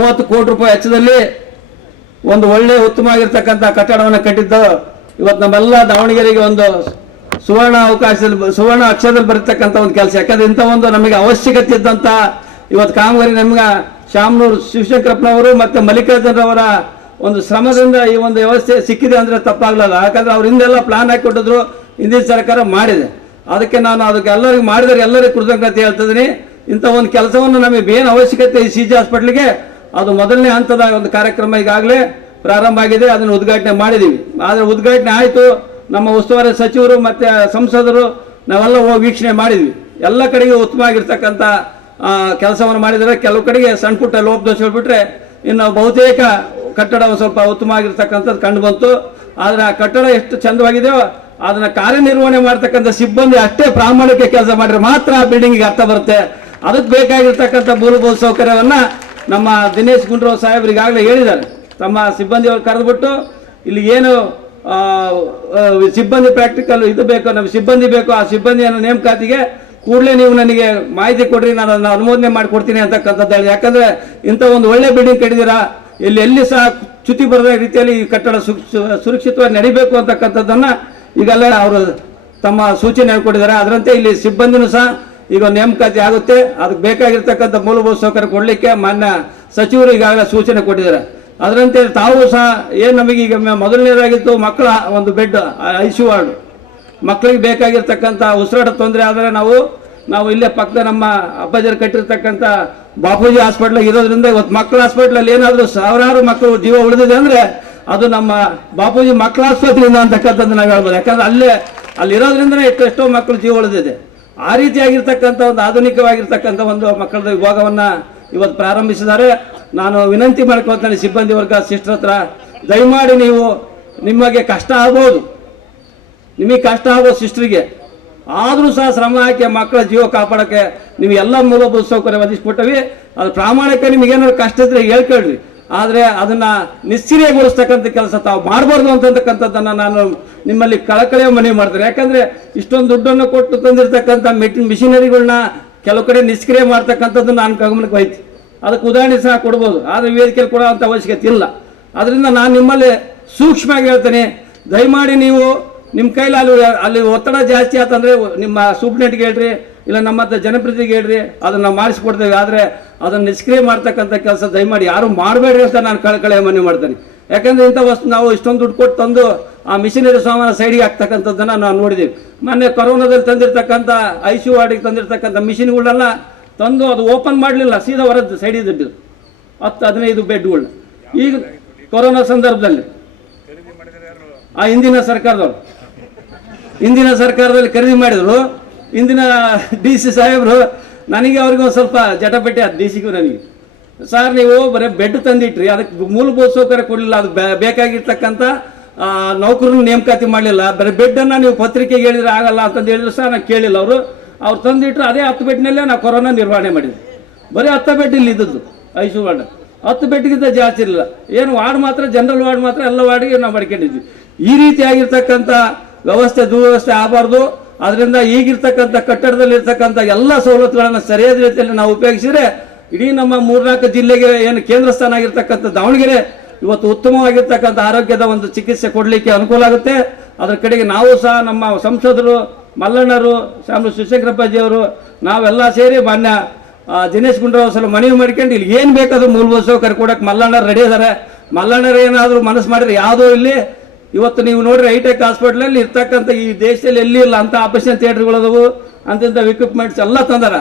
30 ಕೋಟಿ ರೂಪಾಯಿ ವೆಚ್ಚದಲ್ಲಿ ಒಂದು ಒಳ್ಳೆ ಉತ್ತಮವಾಗಿರ್ತಕ್ಕಂಥ ಕಟ್ಟಡವನ್ನು ಕಟ್ಟಿದ್ದು ಇವತ್ತು ನಮ್ಮೆಲ್ಲ ದಾವಣಗೆರೆಗೆ ಒಂದು ಸುವರ್ಣ ಅವಕಾಶದಲ್ಲಿ ಸುವರ್ಣ ಅಕ್ಷರದಲ್ಲಿ ಬರತಕ್ಕಂಥ ಒಂದು ಕೆಲಸ. ಯಾಕಂದ್ರೆ ಇಂಥ ಒಂದು ನಮಗೆ ಅವಶ್ಯಕತೆ ಇದ್ದಂಥ ಇವತ್ತು ಕಾಮಗಾರಿ ನಮ್ಗೆ ಶಾಮನೂರು ಶಿವಶಂಕರಪ್ಪನವರು ಮತ್ತು ಮಲ್ಲಿಕಾರ್ಜುನರವರ ಒಂದು ಶ್ರಮದಿಂದ ಈ ಒಂದು ವ್ಯವಸ್ಥೆ ಸಿಕ್ಕಿದೆ ಅಂದರೆ ತಪ್ಪಾಗಲ್ಲ. ಯಾಕಂದ್ರೆ ಅವ್ರು ಹಿಂದೆಲ್ಲ ಪ್ಲಾನ್ ಹಾಕಿಕೊಟ್ಟಿದ್ರು, ಹಿಂದಿನ ಸರ್ಕಾರ ಮಾಡಿದೆ. ಅದಕ್ಕೆ ನಾನು ಅದಕ್ಕೆ ಎಲ್ಲರಿಗೂ ಮಾಡಿದರೆ ಎಲ್ಲರಿಗೂ ಕೃತಜ್ಞತೆ ಹೇಳ್ತಿದ್ದೀನಿ. ಇಂಥ ಒಂದು ಕೆಲಸವನ್ನು ನಮಗೆ ಏನು ಅವಶ್ಯಕತೆ ಈ CG ಹಾಸ್ಪಿಟ್ಲಿಗೆ ಅದು ಮೊದಲನೇ ಹಂತದ ಒಂದು ಕಾರ್ಯಕ್ರಮ ಈಗಾಗಲೇ ಪ್ರಾರಂಭ ಆಗಿದೆ. ಅದನ್ನು ಉದ್ಘಾಟನೆ ಮಾಡಿದ್ದೀವಿ. ಆದರೆ ಉದ್ಘಾಟನೆ ಆಯಿತು, ನಮ್ಮ ಉಸ್ತುವಾರಿ ಸಚಿವರು ಮತ್ತು ಸಂಸದರು ನಾವೆಲ್ಲ ಹೋಗಿ ವೀಕ್ಷಣೆ ಮಾಡಿದ್ವಿ. ಎಲ್ಲ ಕಡೆಗೆ ಉತ್ತಮವಾಗಿರ್ತಕ್ಕಂಥ ಕೆಲಸವನ್ನು ಮಾಡಿದರೆ, ಕೆಲವು ಕಡೆಗೆ ಸಣ್ಣ ಪುಟ್ಟ ಲೋಪದೋಷಗಳು ಬಿಟ್ಟರೆ ಇನ್ನು ಬಹುತೇಕ ಕಟ್ಟಡ ಒಂದು ಸ್ವಲ್ಪ ಉತ್ತಮವಾಗಿರ್ತಕ್ಕಂಥದ್ದು ಕಂಡು ಬಂತು. ಆದರೆ ಆ ಕಟ್ಟಡ ಎಷ್ಟು ಚಂದವಾಗಿದೆಯೋ ಅದನ್ನು ಕಾರ್ಯನಿರ್ವಹಣೆ ಮಾಡ್ತಕ್ಕಂಥ ಸಿಬ್ಬಂದಿ ಅಷ್ಟೇ ಪ್ರಾಮಾಣಿಕ ಕೆಲಸ ಮಾಡಿದ್ರೆ ಮಾತ್ರ ಆ ಬಿಲ್ಡಿಂಗಿಗೆ ಅರ್ಥ ಬರುತ್ತೆ. ಅದಕ್ಕೆ ಬೇಕಾಗಿರ್ತಕ್ಕಂಥ ಮೂಲಭೂತ ಸೌಕರ್ಯವನ್ನು ನಮ್ಮ ದಿನೇಶ್ ಗುಂಡ್ರಾವ್ ಸಾಹೇಬ್ರು ಈಗಾಗಲೇ ಹೇಳಿದ್ದಾರೆ. ತಮ್ಮ ಸಿಬ್ಬಂದಿಯವರು ಕರೆದುಬಿಟ್ಟು ಇಲ್ಲಿ ಏನು ಸಿಬ್ಬಂದಿ ಪ್ರಾಕ್ಟಿಕಲ್ ಇದು ಬೇಕು, ನಮಗೆ ಸಿಬ್ಬಂದಿ ಬೇಕು, ಆ ಸಿಬ್ಬಂದಿಯನ್ನು ನೇಮಕಾತಿಗೆ ಕೂಡಲೇ ನೀವು ನನಗೆ ಮಾಹಿತಿ ಕೊಡ್ರಿ, ನಾನು ಅದನ್ನು ಅನುಮೋದನೆ ಮಾಡಿಕೊಡ್ತೀನಿ ಅಂತಕ್ಕಂಥದ್ದು. ಯಾಕಂದರೆ ಇಂಥ ಒಂದು ಒಳ್ಳೆ ಬಿಲ್ಡಿಂಗ್ ಕಟ್ಟಿದ್ದೀರಾ, ಎಲ್ಲಿ ಸಹ ಚ್ಯುತಿ ಬರದ ರೀತಿಯಲ್ಲಿ ಈ ಕಟ್ಟಡ ಸುರಕ್ಷಿತವಾಗಿ ನಡಿಬೇಕು ಅಂತಕ್ಕಂಥದ್ದನ್ನು ಈಗೆಲ್ಲ ಅವರು ತಮ್ಮ ಸೂಚನೆ ಕೊಟ್ಟಿದ್ದಾರೆ. ಅದರಂತೆ ಇಲ್ಲಿ ಸಿಬ್ಬಂದಿನೂ ಸಹ ಈಗ ನೇಮಕಾತಿ ಆಗುತ್ತೆ. ಅದಕ್ಕೆ ಬೇಕಾಗಿರ್ತಕ್ಕಂಥ ಮೂಲಭೂತ ಸೌಕರ್ಯ ಕೊಡಲಿಕ್ಕೆ ಮಾನ್ಯ ಸಚಿವರು ಈಗಾಗಲೇ ಸೂಚನೆ ಕೊಟ್ಟಿದ್ದಾರೆ. ಅದರಂತೆ ತಾವು ಸಹ ಏನು ನಮಗೆ ಈಗ ಮೊದಲನೇದಾಗಿತ್ತು ಮಕ್ಕಳ ಒಂದು ಬೆಡ್ ICU ವಾರ್ಡ್, ಮಕ್ಕಳಿಗೆ ಬೇಕಾಗಿರ್ತಕ್ಕಂಥ ಉಸಿರಾಟ ತೊಂದರೆ ಆದರೆ ನಾವು ಇಲ್ಲೇ ಪಕ್ಕದ ನಮ್ಮ ಅಪ್ಪಾಜರು ಕಟ್ಟಿರ್ತಕ್ಕಂಥ ಬಾಪೂಜಿ ಹಾಸ್ಪಿಟ್ಲಾಗ ಇರೋದ್ರಿಂದ ಇವತ್ತು ಮಕ್ಕಳ ಹಾಸ್ಪಿಟ್ಲಲ್ಲಿ ಏನಾದರೂ ಸಾವಿರಾರು ಮಕ್ಕಳು ಜೀವ ಉಳಿದಿದೆ ಅಂದರೆ ಅದು ನಮ್ಮ ಬಾಪೂಜಿ ಮಕ್ಕಳ ಆಸ್ಪತ್ರೆಯಿಂದ ಅಂತಕ್ಕಂಥದ್ದು ನಾವು ಹೇಳ್ಬೋದು. ಯಾಕಂದ್ರೆ ಅಲ್ಲಿರೋದ್ರಿಂದನೇ ಎಷ್ಟೋ ಮಕ್ಕಳು ಜೀವ ಉಳಿದಿದೆ. ಆ ರೀತಿಯಾಗಿರ್ತಕ್ಕಂಥ ಒಂದು ಆಧುನಿಕವಾಗಿರ್ತಕ್ಕಂಥ ಒಂದು ಮಕ್ಕಳ ವಿಭಾಗವನ್ನು ಇವತ್ತು ಪ್ರಾರಂಭಿಸಿದ್ದಾರೆ. ನಾನು ವಿನಂತಿ ಮಾಡ್ಕೊಳ್ತೇನೆ ಸಿಬ್ಬಂದಿ ವರ್ಗ ಸಿಸ್ಟರ್ ಹತ್ರ, ದಯಮಾಡಿ ನಿಮಗೆ ಕಷ್ಟ ಆಗ್ಬೋದು ಸಿಸ್ಟ್ರಿಗೆ, ಆದರೂ ಸಹ ಶ್ರಮ ಹಾಕಿ ಮಕ್ಕಳ ಜೀವ ಕಾಪಾಡೋಕ್ಕೆ ನೀವು ಎಲ್ಲ ಮೂಲಭೂತ ಸೌಕರ್ಯ ಒದಗಿಸ್ಬಿಟ್ಟವಿ. ಅದು ಪ್ರಾಮಾಣಿಕ ನಿಮಗೇನಾದ್ರು ಕಷ್ಟ ಇದ್ರೆ ಹೇಳ್ಕೊಳ್ರಿ, ಆದರೆ ಅದನ್ನು ನಿಶ್ಚಿರಿಯಗೊಳಿಸ್ತಕ್ಕಂಥ ಕೆಲಸ ತಾವು ಮಾಡಬಾರ್ದು ಅಂತಕ್ಕಂಥದ್ದನ್ನು ನಾನು ನಿಮ್ಮಲ್ಲಿ ಕಳಕಳಿಯ ಮನವಿ ಮಾಡ್ತೇನೆ. ಯಾಕಂದರೆ ಇಷ್ಟೊಂದು ದುಡ್ಡನ್ನು ಕೊಟ್ಟು ತಂದಿರತಕ್ಕಂಥ ಮಿಷಿನರಿಗಳನ್ನ ಕೆಲವು ಕಡೆ ನಿಷ್ಕ್ರಿಯ ಮಾಡ್ತಕ್ಕಂಥದ್ದು ನಾನು ಗಮನಕ್ಕೆ ಹೋಯ್ತು. ಅದಕ್ಕೆ ಉದಾಹರಣೆ ಸಹ ಕೊಡ್ಬೋದು, ಆದರೆ ವೇದಿಕೆಯಲ್ಲಿ ಕೊಡೋವಂಥ ಅವಶ್ಯಕತೆ ಇಲ್ಲ. ಅದರಿಂದ ನಾನು ನಿಮ್ಮಲ್ಲಿ ಸೂಕ್ಷ್ಮವಾಗಿ ಹೇಳ್ತೇನೆ, ದಯಮಾಡಿ ನೀವು ನಿಮ್ಮ ಕೈಲಿ ಅಲ್ಲಿ ಒತ್ತಡ ಜಾಸ್ತಿ ಆತಂದರೆ ನಿಮ್ಮ ಸೂಪ್ರೆಂಟ್ಗೆ ಹೇಳ್ರಿ, ಇಲ್ಲ ನಮ್ಮ ಜನಪ್ರತಿನಿಧಿಗೆ ಹೇಳ್ರಿ, ಅದನ್ನು ಮಾಡಿಸ್ಕೊಡ್ತೇವೆ. ಆದರೆ ಅದನ್ನು ನಿಷ್ಕ್ರಿಯ ಮಾಡ್ತಕ್ಕಂಥ ಕೆಲಸ ದಯಮಾಡಿ ಯಾರು ಮಾಡಬೇಡ್ರಿ ಅಂತ ನಾನು ಕಳಕಳಿಯ ಮನವಿ ಮಾಡ್ತೇನೆ. ಯಾಕಂದರೆ ಇಂಥ ವಸ್ತು ನಾವು ಇಷ್ಟೊಂದು ದುಡ್ಡು ಕೊಟ್ಟು ತಂದು ಆ ಮಿಷಿನರಿ ಸಾಮಾನು ಸೈಡಿಗೆ ಹಾಕ್ತಕ್ಕಂಥದ್ದನ್ನು ನಾವು ನೋಡಿದ್ದೀವಿ. ಮೊನ್ನೆ ಕೊರೋನಾದಲ್ಲಿ ತಂದಿರತಕ್ಕಂಥ ICU ವಾರ್ಡಿಗೆ ತಂದಿರತಕ್ಕಂಥ ಮಿಷಿನ್ಗಳನ್ನೆಲ್ಲ ತಂದು ಅದು ಓಪನ್ ಮಾಡಲಿಲ್ಲ, ಸೀದಾ ಹೊರದ್ದು ಸೈಡಿಗೆ ದುಡ್ಡು 10-15 ಬೆಡ್ಗಳನ್ನ. ಈಗ ಕೊರೋನಾ ಸಂದರ್ಭದಲ್ಲಿ ಆ ಹಿಂದಿನ ಸರ್ಕಾರದಲ್ಲಿ ಖರೀದಿ ಮಾಡಿದ್ರು. ಇಂದಿನ DC ಸಾಹೇಬರು ನನಗೆ ಅವ್ರಿಗೆ ಒಂದು ಸ್ವಲ್ಪ ಜಟಪಟ್ಟೆ ಅದು DCಗೂ ನನಗೆ, ಸರ್ ನೀವು ಬರೀ ಬೆಡ್ ತಂದಿಟ್ರಿ, ಅದಕ್ಕೆ ಮೂಲಭೂತ ಸೌಕರ್ಯ ಕೊಡಲಿಲ್ಲ, ಅದು ಬೇಕಾಗಿರ್ತಕ್ಕಂಥ ನೌಕರನ್ನ ನೇಮಕಾತಿ ಮಾಡಲಿಲ್ಲ, ಬರೀ ಬೆಡ್ಡನ್ನು ನೀವು ಪತ್ರಿಕೆಗೆ ಹೇಳಿದ್ರೆ ಆಗಲ್ಲ ಅಂತಂದು ಹೇಳಿದ್ರು ಸಹ ನಾನು ಕೇಳಿಲ್ಲ. ಅವ್ರು ತಂದಿಟ್ರು, ಅದೇ 10 ಬೆಡ್ನಲ್ಲೇ ನಾವು ಕೊರೋನಾ ನಿರ್ವಹಣೆ ಮಾಡಿದ್ವಿ. ಬರೀ 10 ಬೆಡ್ ಇಲ್ಲಿ ಇದ್ದದ್ದು ICU ವಾರ್ಡ್, 10 ಬೆಡ್ಗಿಂತ ಜಾಸ್ತಿ ಇರಲಿಲ್ಲ. ಏನು ವಾರ್ಡ್ ಮಾತ್ರ, ಜನರಲ್ ವಾರ್ಡ್ ಮಾತ್ರ ಎಲ್ಲ ವಾರ್ಡಿಗೆ ನಾವು ಮಾಡ್ಕೊಂಡಿದ್ವಿ. ಈ ರೀತಿಯಾಗಿರ್ತಕ್ಕಂಥ ದುರ್ವ್ಯವಸ್ಥೆ ಆಗಬಾರ್ದು. ಅದರಿಂದ ಈಗಿರ್ತಕ್ಕಂಥ ಕಟ್ಟಡದಲ್ಲಿರ್ತಕ್ಕಂಥ ಎಲ್ಲ ಸವಲತ್ತುಗಳನ್ನು ಸರಿಯಾದ ರೀತಿಯಲ್ಲಿ ನಾವು ಉಪಯೋಗಿಸಿದರೆ ಇಡೀ ನಮ್ಮ 3-4 ಜಿಲ್ಲೆಗೆ ಏನು ಕೇಂದ್ರ ಸ್ಥಾನ ಆಗಿರ್ತಕ್ಕಂಥ ದಾವಣಗೆರೆ ಇವತ್ತು ಉತ್ತಮವಾಗಿರ್ತಕ್ಕಂಥ ಆರೋಗ್ಯದ ಒಂದು ಚಿಕಿತ್ಸೆ ಕೊಡಲಿಕ್ಕೆ ಅನುಕೂಲ ಆಗುತ್ತೆ. ಅದರ ಕಡೆಗೆ ನಾವು ಸಹ ನಮ್ಮ ಸಂಸದರು ಮಲ್ಲಣ್ಣರು, ಶಾಮನೂರು ಶಿವಶಂಕರಪ್ಪಾಜಿಯವರು ನಾವೆಲ್ಲ ಸೇರಿ ಮಾನ್ಯ ದಿನೇಶ್ ಗುಂಡ್ರಾವ್ ಸಲ ಮನವಿ ಮಾಡ್ಕೊಂಡು ಇಲ್ಲಿ ಏನು ಬೇಕಾದ್ರೂ ಮೂಲಭೂತ ಸೌಕರ್ಯ ಕೊಡೋಕೆ ಮಲ್ಲಣ್ಣರು ರೆಡಿ ಇದ್ದಾರೆ. ಮಲ್ಲಣ್ಣರು ಏನಾದರೂ ಮನಸ್ಸು ಮಾಡಿದ್ರೆ ಯಾವುದೋ ಇಲ್ಲಿ ಇವತ್ತು ನೀವು ನೋಡ್ರಿ ಹೈಟೆಕ್ ಹಾಸ್ಪಿಟ್ಲಲ್ಲಿ ಇರ್ತಕ್ಕಂಥ ಈ ದೇಶದಲ್ಲಿ ಎಲ್ಲಿ ಇಲ್ಲ ಅಂತ ಆಪರೇಷನ್ ಥಿಯೇಟರ್ಗಳದವು, ಅಂತಿಂಥ ಎಕ್ವಿಪ್ಮೆಂಟ್ಸ್ ಎಲ್ಲ ತಂದಾರ.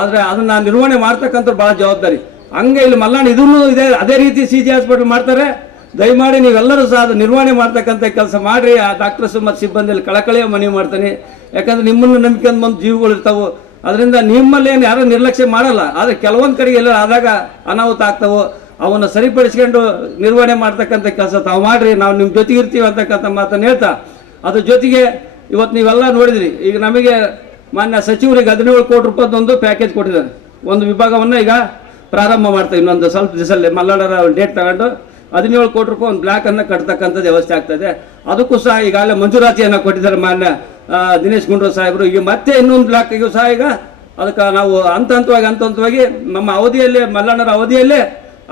ಆದರೆ ಅದನ್ನು ನಿರ್ವಹಣೆ ಮಾಡ್ತಕ್ಕಂಥ ಭಾಳ ಜವಾಬ್ದಾರಿ. ಹಂಗೆ ಇಲ್ಲಿ ಮಲ್ಲಣ್ಣ ಇದನ್ನು ಅದೇ ರೀತಿ CG ಹಾಸ್ಪಿಟ್ಲ್ ಮಾಡ್ತಾರೆ. ದಯಮಾಡಿ ನೀವೆಲ್ಲರೂ ಸಹ ಅದು ನಿರ್ವಹಣೆ ಮಾಡ್ತಕ್ಕಂಥ ಕೆಲಸ ಮಾಡಿರಿ. ಆ ಡಾಕ್ಟರ್ಸ್ ಮತ್ತು ಸಿಬ್ಬಂದಿಯಲ್ಲಿ ಕಳಕಳಿಯ ಮನವಿ ಮಾಡ್ತೀನಿ. ಯಾಕಂದರೆ ನಿಮ್ಮನ್ನು ನಂಬಿಕೊಂಡು ಬಂದು ಜೀವಗಳು ಇರ್ತಾವೆ. ಅದರಿಂದ ನಿಮ್ಮಲ್ಲಿ ಏನು ಯಾರೂ ನಿರ್ಲಕ್ಷ್ಯ ಮಾಡಲ್ಲ, ಆದರೆ ಕೆಲವೊಂದು ಕಡೆಗೆ ಎಲ್ಲ ಆದಾಗ ಅನಾಹುತ ಆಗ್ತಾವೆ. ಅವನ್ನು ಸರಿಪಡಿಸ್ಕೊಂಡು ನಿರ್ವಹಣೆ ಮಾಡ್ತಕ್ಕಂಥ ಕೆಲಸ ತಾವು ಮಾಡಿರಿ, ನಾವು ನಿಮ್ಮ ಜೊತೆಗೆ ಇರ್ತೀವಿ ಅಂತಕ್ಕಂಥ ಮಾತನ್ನು ಹೇಳ್ತಾ, ಅದ್ರ ಜೊತೆಗೆ ಇವತ್ತು ನೀವೆಲ್ಲ ನೋಡಿದ್ರಿ, ಈಗ ನಮಗೆ ಮಾನ್ಯ ಸಚಿವರಿಗೆ 17 ಕೋಟಿ ರೂಪಾಯಿದೊಂದು ಪ್ಯಾಕೇಜ್ ಕೊಟ್ಟಿದ್ದಾರೆ. ಒಂದು ವಿಭಾಗವನ್ನು ಈಗ ಪ್ರಾರಂಭ ಮಾಡ್ತೀವಿ, ಇನ್ನೊಂದು ಸ್ವಲ್ಪ ದಿವಸದಲ್ಲಿ ಮಲ್ಲಣ್ಣರ ಡೇಟ್ ತಗೊಂಡು 17 ಕೋಟಿ ರೂಪಾಯಿ ಒಂದು ಬ್ಲಾಕನ್ನು ಕಟ್ತಕ್ಕಂಥದ್ದು ವ್ಯವಸ್ಥೆ ಆಗ್ತಾಯಿದೆ. ಅದಕ್ಕೂ ಸಹ ಈಗಾಗಲೇ ಮಂಜೂರಾತಿಯನ್ನು ಕೊಟ್ಟಿದ್ದಾರೆ ಮಾನ್ಯ ದಿನೇಶ್ ಗುಂಡ್ರಾವ್ ಸಾಹೇಬರು. ಈಗ ಮತ್ತೆ ಇನ್ನೊಂದು ಬ್ಲಾಕಿಗೂ ಸಹ ಈಗ ಅದಕ್ಕೆ ನಾವು ಹಂತವಾಗಿ ನಮ್ಮ ಅವಧಿಯಲ್ಲೇ ಮಲ್ಲಣ್ಣರ ಅವಧಿಯಲ್ಲೇ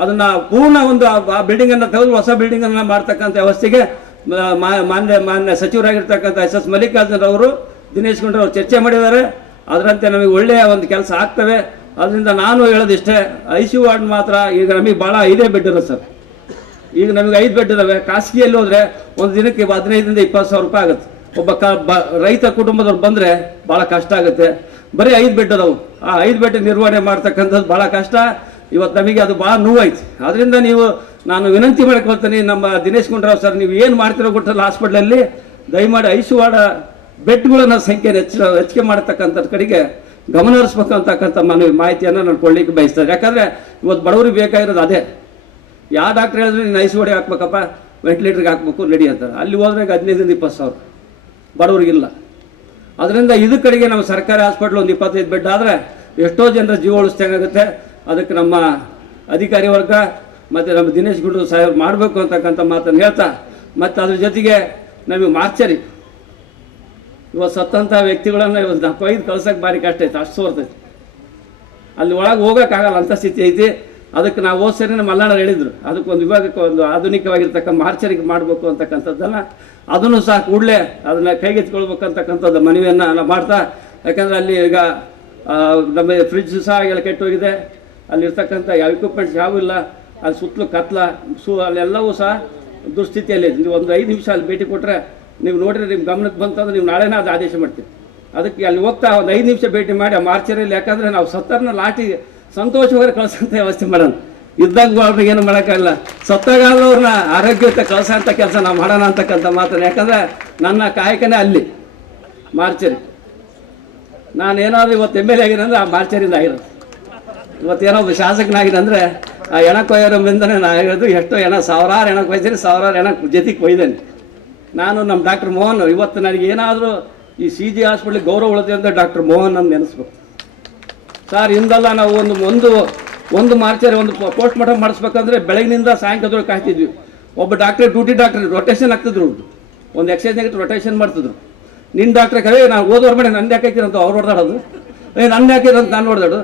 ಅದನ್ನು ಪೂರ್ಣ ಒಂದು ಆ ಬಿಲ್ಡಿಂಗನ್ನು ತೆಗೆದು ಹೊಸ ಬಿಲ್ಡಿಂಗನ್ನು ಮಾಡ್ತಕ್ಕಂಥ ವ್ಯವಸ್ಥೆಗೆ ಮಾನ್ಯ ಸಚಿವರಾಗಿರ್ತಕ್ಕಂಥ SS ಮಲ್ಲಿಕಾರ್ಜುನ್ ಅವರು ದಿನೇಶ್ ಗುಂಡೂರಾವ್ ಚರ್ಚೆ ಮಾಡಿದ್ದಾರೆ. ಅದರಂತೆ ನಮಗೆ ಒಳ್ಳೆಯ ಒಂದು ಕೆಲಸ ಆಗ್ತವೆ. ಅದರಿಂದ ನಾನು ಹೇಳೋದಿಷ್ಟೇ, ICU ವಾರ್ಡ್ ಮಾತ್ರ ಈಗ ನಮಗೆ ಭಾಳ 5 ಬೆಡ್ ಇರೋದು ಸರ್. ಈಗ ನಮಗೆ 5 ಬೆಡ್ ಇದ್ದಾವೆ. ಖಾಸಗಿಯಲ್ಲಿ ಹೋದರೆ ಒಂದು ದಿನಕ್ಕೆ 15ರಿಂದ 20 ಸಾವಿರ ರೂಪಾಯಿ ಆಗುತ್ತೆ. ಒಬ್ಬ ರೈತ ಕುಟುಂಬದವ್ರು ಬಂದರೆ ಭಾಳ ಕಷ್ಟ ಆಗುತ್ತೆ. ಬರೀ 5 ಬೆಡ್ ಅದಾವು. ಆ 5 ಬೆಡ್ ನಿರ್ವಹಣೆ ಮಾಡ್ತಕ್ಕಂಥದ್ದು ಭಾಳ ಕಷ್ಟ. ಇವತ್ತು ನಮಗೆ ಅದು ಭಾಳ ನೋವಾಯ್ತು. ಅದರಿಂದ ನಾನು ವಿನಂತಿ ಮಾಡ್ಕೊಳ್ತೀನಿ, ನಮ್ಮ ದಿನೇಶ್ ಗುಂಡೂರಾವ್ ಸರ್, ನೀವು ಏನು ಮಾಡ್ತಿರೋ ಗೊತ್ತಲ್ಲ, ಹಾಸ್ಪಿಟ್ಲಲ್ಲಿ ದಯಮಾಡಿ ICU ವಾರ್ಡ್ ಬೆಡ್ಗಳನ್ನು ಸಂಖ್ಯೆ ಹೆಚ್ಚಿಗೆ ಮಾಡತಕ್ಕಂಥದ್ದು ಕಡೆಗೆ ಗಮನ ಹರಿಸ್ಬೇಕು ಅಂತಕ್ಕಂಥ ಮಾಹಿತಿಯನ್ನು ನಾನು ಕೊಡಲಿಕ್ಕೆ ಬಯಸ್ತಾರೆ. ಯಾಕಂದರೆ ಇವತ್ತು ಬಡವರಿಗೆ ಬೇಕಾಗಿರೋದು ಅದೇ. ಯಾವ ಡಾಕ್ಟ್ರ್ ಹೇಳಿದ್ರೆ ನೀನು ICU ವಾರ್ಡಿಗೆ ಹಾಕ್ಬೇಕಪ್ಪ, ವೆಂಟಿಲೇಟ್ರಿಗೆ ಹಾಕ್ಬೇಕು ರೆಡಿ ಅಂತಾರೆ. ಅಲ್ಲಿ ಹೋದ್ರೆ 15ರಿಂದ 20 ಸಾವಿರ, ಬಡವರಿಗಿಲ್ಲ. ಅದರಿಂದ ಇದು ಕಡೆಗೆ ನಮ್ಮ ಸರ್ಕಾರಿ ಹಾಸ್ಪಿಟ್ಲ್ ಒಂದು 25 ಬೆಡ್ ಆದರೆ ಎಷ್ಟೋ ಜನರ ಜೀವ ಉಳಿಸ್ದಂಗಾಗುತ್ತೆ. ಅದಕ್ಕೆ ನಮ್ಮ ಅಧಿಕಾರಿ ವರ್ಗ ಮತ್ತು ನಮ್ಮ ದಿನೇಶ್ ಗುಂಡೂರಾವ್ ಸಾಹೇಬ್ ಮಾಡಬೇಕು ಅಂತಕ್ಕಂಥ ಮಾತನ್ನು ಹೇಳ್ತಾ, ಮತ್ತು ಅದ್ರ ಜೊತೆಗೆ ನಮಗೆ ಮಾರ್ಚರಿ ಇವತ್ತು ಸತ್ತಂಥ ವ್ಯಕ್ತಿಗಳನ್ನು ಇವತ್ತು ಕೊಯ್ದು ಕಳ್ಸೋಕ್ಕೆ ಭಾರಿ ಕಷ್ಟ ಐತೆ. ಅಷ್ಟು ಸೋರ್ತೈತಿ, ಅಲ್ಲಿ ಒಳಗೆ ಹೋಗೋಕ್ಕಾಗಲ್ಲ ಅಂಥ ಸ್ಥಿತಿ ಐತಿ. ಅದಕ್ಕೆ ನಾವು ಹೋದ ಸರಿ ನಮ್ಮ ಮಲ್ಲಾಣ ಹೇಳಿದರು, ಅದಕ್ಕೊಂದು ವಿಭಾಗಕ್ಕೆ ಒಂದು ಆಧುನಿಕವಾಗಿರ್ತಕ್ಕ ಮಾರ್ಚರಿಗೆ ಮಾಡಬೇಕು ಅಂತಕ್ಕಂಥದ್ದನ್ನು ಅದನ್ನು ಸಹ ಕೂಡಲೇ ಅದನ್ನು ಕೈಗೆತ್ತಿಕೊಳ್ಬೇಕಂತಕ್ಕಂಥದ್ದು ಮನವಿಯನ್ನು ನಾವು ಮಾಡ್ತಾ. ಯಾಕಂದರೆ ಅಲ್ಲಿ ಈಗ ನಮ್ಮ ಫ್ರಿಡ್ಜ್ ಸಹ ಎಲ್ಲ ಕೆಟ್ಟೋಗಿದೆ. ಅಲ್ಲಿರ್ತಕ್ಕಂಥ ಯಾವ ಎಕ್ವಿಪ್ಮೆಂಟ್ಸ್ ಯಾವೂ ಇಲ್ಲ. ಅಲ್ಲಿ ಸುತ್ತಲೂ ಕತ್ಲ ಅಲ್ಲೆಲ್ಲವೂ ಸಹ ದುಸ್ಥಿತಿಯಲ್ಲಿ. ನೀವು ಒಂದು 5 ನಿಮಿಷ ಅಲ್ಲಿ ಭೇಟಿ ಕೊಟ್ಟರೆ ನೀವು ನೋಡಿದ್ರೆ ನಿಮ್ಮ ಗಮನಕ್ಕೆ ಬಂತಂದ್ರೆ ನೀವು ನಾಳೆನೇ ಅದು ಆದೇಶ ಮಾಡ್ತೀವಿ. ಅದಕ್ಕೆ ಅಲ್ಲಿ ಹೋಗ್ತಾ ಒಂದು 5 ನಿಮಿಷ ಭೇಟಿ ಮಾಡಿ ಆ ಮಾರ್ಚರಿಯಲ್ಲಿ, ಯಾಕಂದರೆ ನಾವು ಸತ್ತರನ್ನ ಲಾಟಿ ಸಂತೋಷವಾಗಿ ಕಳ್ಸೋಂಥ ವ್ಯವಸ್ಥೆ ಮಾಡೋಣ. ಇದ್ದಂಗೆ ಅವ್ರಿಗೆ ಏನು ಮಾಡೋಕ್ಕಾಗಲ್ಲ. ಸತ್ತಾಗಾದವ್ರನ್ನ ಆರೋಗ್ಯಯುತ ಕಳ್ಸೋಂಥ ಕೆಲಸ ನಾವು ಮಾಡೋಣ ಅಂತಕ್ಕಂಥ ಮಾತನ್ನು. ಯಾಕಂದರೆ ನನ್ನ ಕಾಯಕನೇ ಅಲ್ಲಿ ಮಾರ್ಚರಿ. ನಾನೇನಾದರೂ ಇವತ್ತು MLA ಆಗಿರೋಂದ್ರೆ ಆ ಮಾರ್ಚರಿಂದ ಆಗಿರೋದು. ಇವತ್ತೇನೋ ಒಬ್ಬ ಶಾಸಕನಾಗಿರಂದರೆ ಆ ಹೆಣ ಕೊಯ್ಯೋರಿಂದನೇ ನಾನು ಹೇಳಿದ್ದು. ಎಷ್ಟೋ ಸಾವಿರಾರು ಹೆಣ ಕೊಯ್ತೀನಿ, ಸಾವಿರಾರು ಹೆಣ ಜೊತೆಗೆ ಕೊಯ್ದೇನೆ. ನಾನು ನಮ್ಮ ಡಾಕ್ಟರ್ ಮೋಹನ್, ಇವತ್ತು ನನಗೆ ಏನಾದರೂ ಈ CG ಹಾಸ್ಪಿಟ್ಲಿಗೆ ಗೌರವ ಉಳಿದೆ ಅಂತ ಡಾಕ್ಟರ್ ಮೋಹನ್ ಅಂತ ನೆನೆಸ್ಬೇಕು ಸರ್. ಹಿಂದೆಲ್ಲ ನಾವು ಒಂದು ಮಾರ್ಚರಿ ಒಂದು ಪೋಸ್ಟ್ ಮಾರ್ಟಮ್ ಮಾಡಿಸ್ಬೇಕಂದ್ರೆ ಬೆಳಗಿನಿಂದ ಸಾಯಂಕಾಲದೊಳಗೆ ಕಾಯ್ತಿದ್ವಿ. ಒಬ್ಬ ಡ್ಯೂಟಿ ಡಾಕ್ಟ್ರ್ ರೊಟೇಷನ್ ಆಗ್ತಿದ್ರು. ಒಂದು ಎಕ್ಸೈಜ್ನಾಗ ರೊಟೇಷನ್ ಮಾಡ್ತಿದ್ರು. ನಿನ್ನ ಡಾಕ್ಟ್ರೆ ಕರೆ ನಾನು ಓದೋರ್ ಮಾಡಿ ನಂದು ಯಾಕೆ ಹಾಕಿರಂತ ಅವ್ರು ಹೊಡೆದಾಡೋದು, ನನ್ನ ಹಾಕಿರಂತ ನಾನು ಹೊಡೆದಾಡು,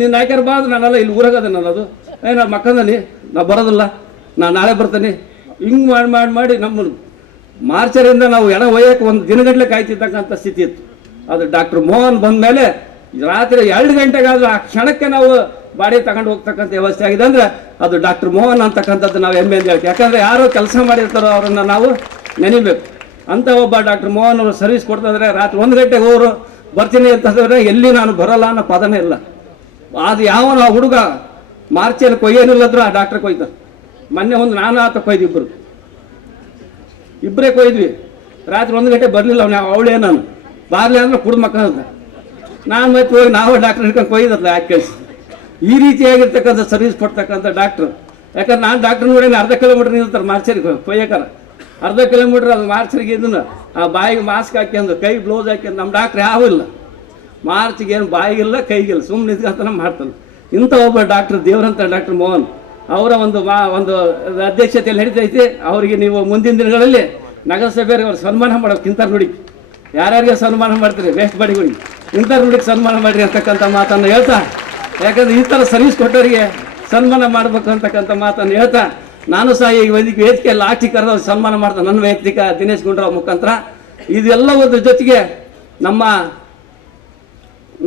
ನಿನ್ನ ಹಾಕ್ಯಾರ ಬಾ ಅಂದ್ರೆ ನಾನೆಲ್ಲ ಇಲ್ಲಿ ಊರಾಗದೆ ನನ್ನದು, ನಾನು ಮಕ್ಕಳಲ್ಲಿ ನಾ ಬರೋದಿಲ್ಲ, ನಾನು ನಾಳೆ ಬರ್ತೀನಿ. ಹಿಂಗೆ ಮಾಡಿ ನಮ್ಮ ಮಾರ್ಚರಿಂದ ನಾವು ಎಣ ಒಯ್ಯಕ್ಕೆ ಒಂದು ದಿನಗಟ್ಟಲೆ ಕಾಯ್ತಿರ್ತಕ್ಕಂಥ ಸ್ಥಿತಿ ಇತ್ತು. ಅದು ಡಾಕ್ಟರ್ ಮೋಹನ್ ಬಂದ ಮೇಲೆ ರಾತ್ರಿ 2 ಗಂಟೆಗಾದರೂ ಆ ಕ್ಷಣಕ್ಕೆ ನಾವು ಬಾಡಿ ತಗೊಂಡು ಹೋಗ್ತಕ್ಕಂಥ ವ್ಯವಸ್ಥೆ ಆಗಿದೆ. ಅಂದರೆ ಅದು ಡಾಕ್ಟರ್ ಮೋಹನ್ ಅಂತಕ್ಕಂಥದ್ದು ನಾವು ಹೆಮ್ಮೆ ಅಂತ ಹೇಳ್ತೀವಿ. ಯಾಕಂದರೆ ಯಾರು ಕೆಲಸ ಮಾಡಿರ್ತಾರೋ ಅವರನ್ನು ನಾವು ನೆನಿಬೇಕು. ಅಂತ ಒಬ್ಬ ಡಾಕ್ಟರ್ ಮೋಹನ್ ಅವರು ಸರ್ವಿಸ್ ಕೊಡ್ತಾಯಿದ್ರೆ ರಾತ್ರಿ 1 ಗಂಟೆಗೆ ಹೋರು ಬರ್ತೀನಿ ಅಂತಂದರೆ ಎಲ್ಲಿ ನಾನು ಬರೋಲ್ಲ ಅನ್ನೋ ಪದನೇ ಇಲ್ಲ. ಅದು ಯಾವನ ಹುಡುಗ ಮಾರ್ಚಲ್ಲಿ ಕೊಯ್ಯೇನಿಲ್ಲದ್ರು ಆ ಡಾಕ್ಟ್ರ್ ಕೊಯ್ತಾರೆ. ಮೊನ್ನೆ ಒಂದು ನಾನು ಆತ ಕೊಯ್ದು ಇಬ್ಬರೇ ಕೊಯ್ದ್ವಿ. ರಾತ್ರಿ 1 ಗಂಟೆ ಬರಲಿಲ್ಲ ಅವಳೇ, ನಾನು ಬಾರ್ಲಿ ಅಂದ್ರೆ ಕುಡ್ದು ಮಕ್ಕಳದ ನಾನು ಮತ್ತೆ ಹೋಗಿ ನಾವು ಡಾಕ್ಟ್ರ್ ಹಿಡ್ಕೊಂಡು ಕೊಯ್ದಲ್ಲ ಯಾಕೆ ಕಳಿಸಿ. ಈ ರೀತಿಯಾಗಿರ್ತಕ್ಕಂಥ ಸರ್ವಿಸ್ ಕೊಡ್ತಕ್ಕಂಥ ಡಾಕ್ಟ್ರು. ಯಾಕಂದ್ರೆ ನಾನು ಡಾಕ್ಟ್ರ್ ನೋಡಿ ಅರ್ಧ ಕಿಲೋಮೀಟ್ರ್ ನಿಲ್ತಾರೆ ಮಾರ್ಚರಿಗೆ ಕೊಯ್ಯಕಾರ. ಅರ್ಧ ಕಿಲೋಮೀಟ್ರ್ ಅದು ಮಾರ್ಚರಿಗೆ ಇದನ್ನು ಆ ಬಾಯಿಗೆ ಮಾಸ್ಕ್ ಹಾಕ್ಯಂದು ಕೈ ಬ್ಲೌಸ್ ಹಾಕ್ಯಂದು ನಮ್ಮ ಡಾಕ್ಟ್ರ್ ಯಾವೂ ಇಲ್ಲ. ಮಾರ್ಚಿಗೆ ಏನು ಬಾಯಿಗಿಲ್ಲ ಕೈಗಿಲ್ಲ, ಸುಮ್ಮನೆ ನಿಂತ್ಕೊಂತ ಮಾಡ್ತಾನೆ. ಇಂಥ ಒಬ್ಬ ಡಾಕ್ಟ್ರ್ ದೇವರಂತ ಡಾಕ್ಟರ್ ಮೋಹನ್ ಅವರ ಒಂದು ಅಧ್ಯಕ್ಷತೆಯಲ್ಲಿ ನಡೀತೈತಿ. ಅವರಿಗೆ ನೀವು ಮುಂದಿನ ದಿನಗಳಲ್ಲಿ ನಗರಸಭೆಯವ್ರಿಗೆ ಅವ್ರು ಸನ್ಮಾನ ಮಾಡೋಕೆ ಇಂಥವ್ರು ನೋಡಿ, ಯಾರ್ಯಾರಿಗೆ ಸನ್ಮಾನ ಮಾಡ್ತೀರಿ ವೇಸ್ಟ್ ಬಾಡಿಗಳಿಗೆ ಇಂಥವ್ರು ನೋಡಿಗೆ ಸನ್ಮಾನ ಮಾಡಿರಿ ಅಂತಕ್ಕಂಥ ಮಾತನ್ನು ಹೇಳ್ತಾ, ಯಾಕಂದರೆ ಈ ಥರ ಸರ್ವಿಸ್ ಕೊಟ್ಟವರಿಗೆ ಸನ್ಮಾನ ಮಾಡಬೇಕು ಅಂತಕ್ಕಂಥ ಮಾತನ್ನು ಹೇಳ್ತಾ, ನಾನು ಸಹ ಈ ವೇದಿಕೆ ಲಾಠಿ ಕರೆದವ್ರು ಸನ್ಮಾನ ಮಾಡ್ತಾರೆ ನನ್ನ ವೈಯಕ್ತಿಕ ದಿನೇಶ್ ಗುಂಡೂರಾವ್ ಮುಖಾಂತರ. ಇದೆಲ್ಲವರ ಜೊತೆಗೆ ನಮ್ಮ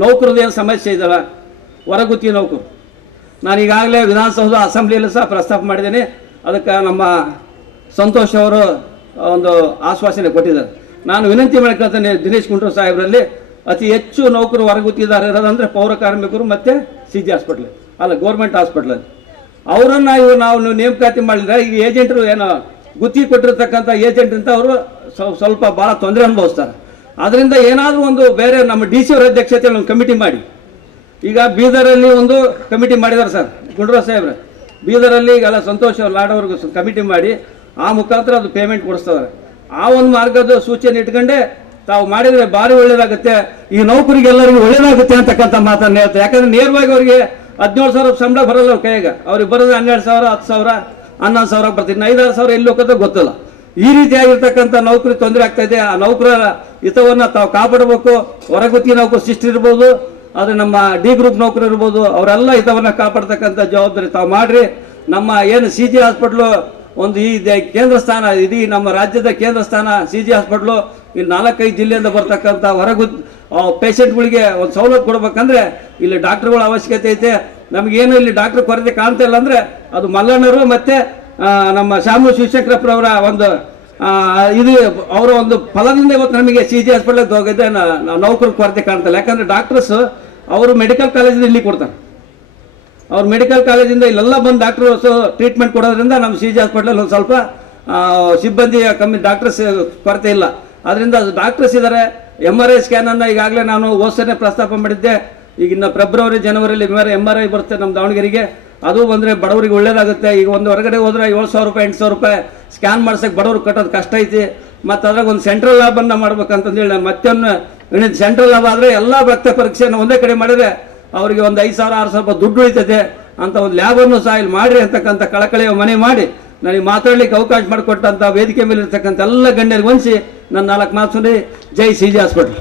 ನೌಕರದ್ದು ಏನು ಸಮಸ್ಯೆ ಇದಲ್ಲ, ಹೊರಗುತ್ತಿ ನೌಕರು, ನಾನು ಈಗಾಗಲೇ ವಿಧಾನಸೌಧ ಅಸೆಂಬ್ಲಿಯಲ್ಲೂ ಸಹ ಪ್ರಸ್ತಾಪ ಮಾಡಿದ್ದೇನೆ. ಅದಕ್ಕೆ ನಮ್ಮ ಸಂತೋಷ್ ಅವರು ಒಂದು ಆಶ್ವಾಸನೆ ಕೊಟ್ಟಿದ್ದಾರೆ. ನಾನು ವಿನಂತಿ ಮಾಡ್ಕೊಳ್ತೇನೆ ದಿನೇಶ್ ಗುಂಡೂರಾವ್ ಸಾಹೇಬರಲ್ಲಿ, ಅತಿ ಹೆಚ್ಚು ನೌಕರು ಹೊರಗುತ್ತಿದ್ದಾರೆ ಇರೋದಂದರೆ ಪೌರ ಕಾರ್ಮಿಕರು ಮತ್ತು CG ಹಾಸ್ಪಿಟ್ಲ್ ಅಲ್ಲ ಗೌರ್ಮೆಂಟ್ ಹಾಸ್ಪಿಟ್ಲಲ್ಲಿ. ಅವರನ್ನು ನಾವು ನೇಮಕಾತಿ ಮಾಡಿದರೆ ಈಗ ಏಜೆಂಟರು ಏನೋ ಗುತ್ತಿಗೆ ಕೊಟ್ಟಿರ್ತಕ್ಕಂಥ ಏಜೆಂಟ್ ಅಂತ ಅವರು ಸ್ವಲ್ಪ ಭಾಳ ತೊಂದರೆ ಅನುಭವಿಸ್ತಾರೆ. ಅದರಿಂದ ಏನಾದರೂ ಒಂದು ಬೇರೆ ನಮ್ಮ DC ಅವರ ಅಧ್ಯಕ್ಷತೆಯಲ್ಲಿ ಒಂದು ಕಮಿಟಿ ಮಾಡಿ, ಈಗ ಬೀದರಲ್ಲಿ ಒಂದು ಕಮಿಟಿ ಮಾಡಿದ್ದಾರೆ ಸರ್ ಗುಂಡೂರಾವ್ ಸಾಹೇಬ್ರೆ. ಬೀದರಲ್ಲಿ ಈಗೆಲ್ಲ ಸಂತೋಷ್ ಲಾಡವ್ರಿಗೂ ಕಮಿಟಿ ಮಾಡಿ ಆ ಮುಖಾಂತರ ಅದು ಪೇಮೆಂಟ್ ಕೊಡಿಸ್ತಾರೆ. ಆ ಒಂದು ಮಾರ್ಗದ ಸೂಚನೆ ಇಟ್ಕೊಂಡೆ ತಾವು ಮಾಡಿದರೆ ಭಾರಿ ಒಳ್ಳೇದಾಗುತ್ತೆ, ಈ ನೌಕರಿಗೆಲ್ಲರಿಗೂ ಒಳ್ಳೇದಾಗುತ್ತೆ ಅಂತಕ್ಕಂಥ ಮಾತನ್ನು ಹೇಳ್ತಾರೆ. ಯಾಕಂದರೆ ನೇರವಾಗಿ ಅವರಿಗೆ 17,000 ಸಂಬಳ ಬರಲ್ಲ ಅವ್ರ ಕೈಗೆ, ಅವ್ರಿಗೆ ಬರೋದು 12,000, 10,000, 11,000 ಬರ್ತೀನಿ, 5,000 ಎಲ್ಲಿ ಹೋಗೋದು ಗೊತ್ತಿಲ್ಲ. ಈ ರೀತಿಯಾಗಿರ್ತಕ್ಕಂಥ ನೌಕರಿ ತೊಂದರೆ ಆಗ್ತಾ ಇದೆ. ಆ ನೌಕರರ ಹಿತವನ್ನು ತಾವು ಕಾಪಾಡಬೇಕು. ಹೊರಗುತ್ತಿಗೆ ನೌಕರು ಶಿಷ್ಟ ಇರ್ಬೋದು, ಅದು ನಮ್ಮ D ಗ್ರೂಪ್ ನೌಕರು ಇರ್ಬೋದು, ಅವರೆಲ್ಲ ಹಿತವನ್ನು ಕಾಪಾಡ್ತಕ್ಕಂಥ ಜವಾಬ್ದಾರಿ ತಾವು ಮಾಡಿರಿ. ನಮ್ಮ ಏನು ಸಿ ಜಿ ಹಾಸ್ಪಿಟ್ಲು ಒಂದು ಈ ಕೇಂದ್ರ ಸ್ಥಾನ, ಇಡೀ ನಮ್ಮ ರಾಜ್ಯದ ಕೇಂದ್ರ ಸ್ಥಾನ ಸಿ ಜಿ ಹಾಸ್ಪಿಟ್ಲು. ಇಲ್ಲಿ 4-5 ಜಿಲ್ಲೆಯಿಂದ ಬರ್ತಕ್ಕಂಥ ಹೊರಗು ಪೇಷಂಟ್ಗಳಿಗೆ ಒಂದು ಸವಲತ್ತು ಕೊಡ್ಬೇಕಂದ್ರೆ ಇಲ್ಲಿ ಡಾಕ್ಟರ್ಗಳ ಅವಶ್ಯಕತೆ ಐತೆ. ನಮಗೇನು ಇಲ್ಲಿ ಡಾಕ್ಟರ್ ಕೊರತೆ ಕಾಣ್ತಾ ಇಲ್ಲ ಅಂದರೆ ಅದು ಮಲ್ಲಣ್ಣರು ಮತ್ತು ನಮ್ಮ ಶಾಮು ಶಿವಶಂಕರಪ್ಪರವರ ಒಂದು ಇದು ಅವರ ಒಂದು ಫಲದಿಂದ ಇವತ್ತು ನಮಗೆ ಸಿ ಜಿ ಹಾಸ್ಪಿಟ್ಲಿಗೆ ಹೋಗಿದ್ದೆ ನೌಕರ ಕೊರತೆ ಕಾಣ್ತಲ್ಲ. ಯಾಕಂದರೆ ಡಾಕ್ಟರ್ಸ್ ಅವರು ಮೆಡಿಕಲ್ ಕಾಲೇಜಿಂದ ಇಲ್ಲಿ ಕೊಡ್ತಾರೆ. ಅವ್ರು ಮೆಡಿಕಲ್ ಕಾಲೇಜಿಂದ ಇಲ್ಲೆಲ್ಲ ಬಂದು ಡಾಕ್ಟರ್ಸ್ ಟ್ರೀಟ್ಮೆಂಟ್ ಕೊಡೋದ್ರಿಂದ ನಮ್ಮ ಸಿ ಜಿ ಹಾಸ್ಪಿಟ್ಲಲ್ಲಿ ಒಂದು ಸ್ವಲ್ಪ ಸಿಬ್ಬಂದಿ ಕಮ್ಮಿ, ಡಾಕ್ಟರ್ಸ್ ಕೊರತೆ ಇಲ್ಲ. ಅದರಿಂದ ಡಾಕ್ಟರ್ಸ್ ಇದ್ದಾರೆ. MRI ಸ್ಕ್ಯಾನನ್ನು ಈಗಾಗಲೇ ನಾನು ಹೋಸನೆ ಪ್ರಸ್ತಾಪ ಮಾಡಿದ್ದೆ. ಈಗ ಇನ್ನು ಫೆಬ್ರವರಿ ಜನವರಿಲಿ MRI ಬರುತ್ತೆ ನಮ್ಮ ದಾವಣಗೆರೆಗೆ. ಅದು ಬಂದರೆ ಬಡವರಿಗೆ ಒಳ್ಳೇದಾಗುತ್ತೆ. ಈಗ ಒಂದು ಹೊರಗಡೆ ಹೋದ್ರೆ 7,000 ರೂಪಾಯಿ 8,000 ರೂಪಾಯಿ ಸ್ಕ್ಯಾನ್ ಮಾಡ್ಸೋಕ್ಕೆ ಬಡವ್ರಿಗೆ ಕಟ್ಟೋದು ಕಷ್ಟ ಐತಿ. ಮತ್ತು ಅದ್ರಾಗ ಒಂದು ಸೆಂಟ್ರಲ್ ಲ್ಯಾಬನ್ನು ಮಾಡ್ಬೇಕಂತಂದೇಳಿ ನಾನು ಮತ್ತೊಂದು ಸೆಂಟ್ರಲ್ ಲ್ಯಾಬ್ ಆದರೆ ಎಲ್ಲ ರಕ್ತ ಪರೀಕ್ಷೆಯನ್ನು ಒಂದೇ ಕಡೆ ಮಾಡಿದರೆ ಅವರಿಗೆ ಒಂದು 5,000-6,000 ರೂಪಾಯಿ ದುಡ್ಡು ಉಳಿತದೆ ಅಂತ ಒಂದು ಲ್ಯಾಬನ್ನು ಸಹ ಇಲ್ಲಿ ಮಾಡಿರಿ ಅಂತಕ್ಕಂಥ ಕಳಕಳಿಯ ಮನೆ ಮಾಡಿ ನನಗೆ ಮಾತಾಡಲಿಕ್ಕೆ ಅವಕಾಶ ಮಾಡಿಕೊಟ್ಟಂಥ ವೇದಿಕೆ ಮೇಲೆ ಇರ್ತಕ್ಕಂಥ ಎಲ್ಲ ಗಣ್ಯರಿಗೆ ಹೊಂದಿಸಿ ನನ್ನ 4 ಮಾತು. ಜೈ ಸಿ ಜಿ ಹಾಸ್ಪಿಟ್ಲ್.